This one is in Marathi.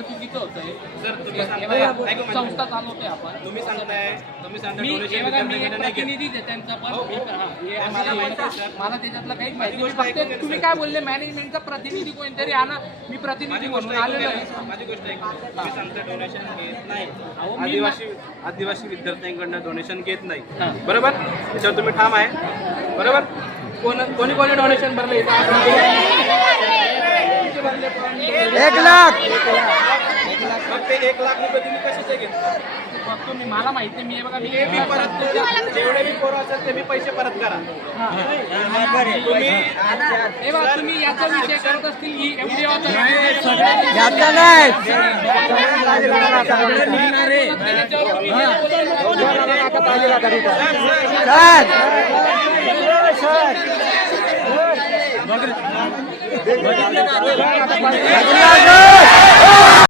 चुकीचं होतंय सर तुम्ही सांगताय संस्था चालवतोय आपण तुम्ही सांगताय मी donation प्रतिनिधी आहे त्यांचा पण मला त्याच्यातलं काही माहिती नाही. गोष्ट फक्त तुम्ही काय बोलले मॅनेजमेंटचा प्रतिनिधी कोणतरी आणा. मी प्रतिनिधी म्हणून आलेलो आहे. माझी गोष्ट आहे तुम्ही सांगताय डोनेशन घेत नाही मी आदिवासी विद्यार्थ्यांकडनं डोनेशन घेत नाही बरोबर त्याच्यावर तुम्ही ठाम आहे बरोबर कोणी कोणी डोनेशन भरले 1 लाख मग ते 1 लाख रुपये तुम्ही कशाचे घेतले बघतो मी मला माहिती आहे. मी हे बघा मी ते मी परत जेवढे मी पोरं असेल ते मी पैसे परत करा तुम्ही हे बघा तुम्ही याचा विषय करत असतील ही एवढी याचा नाही सर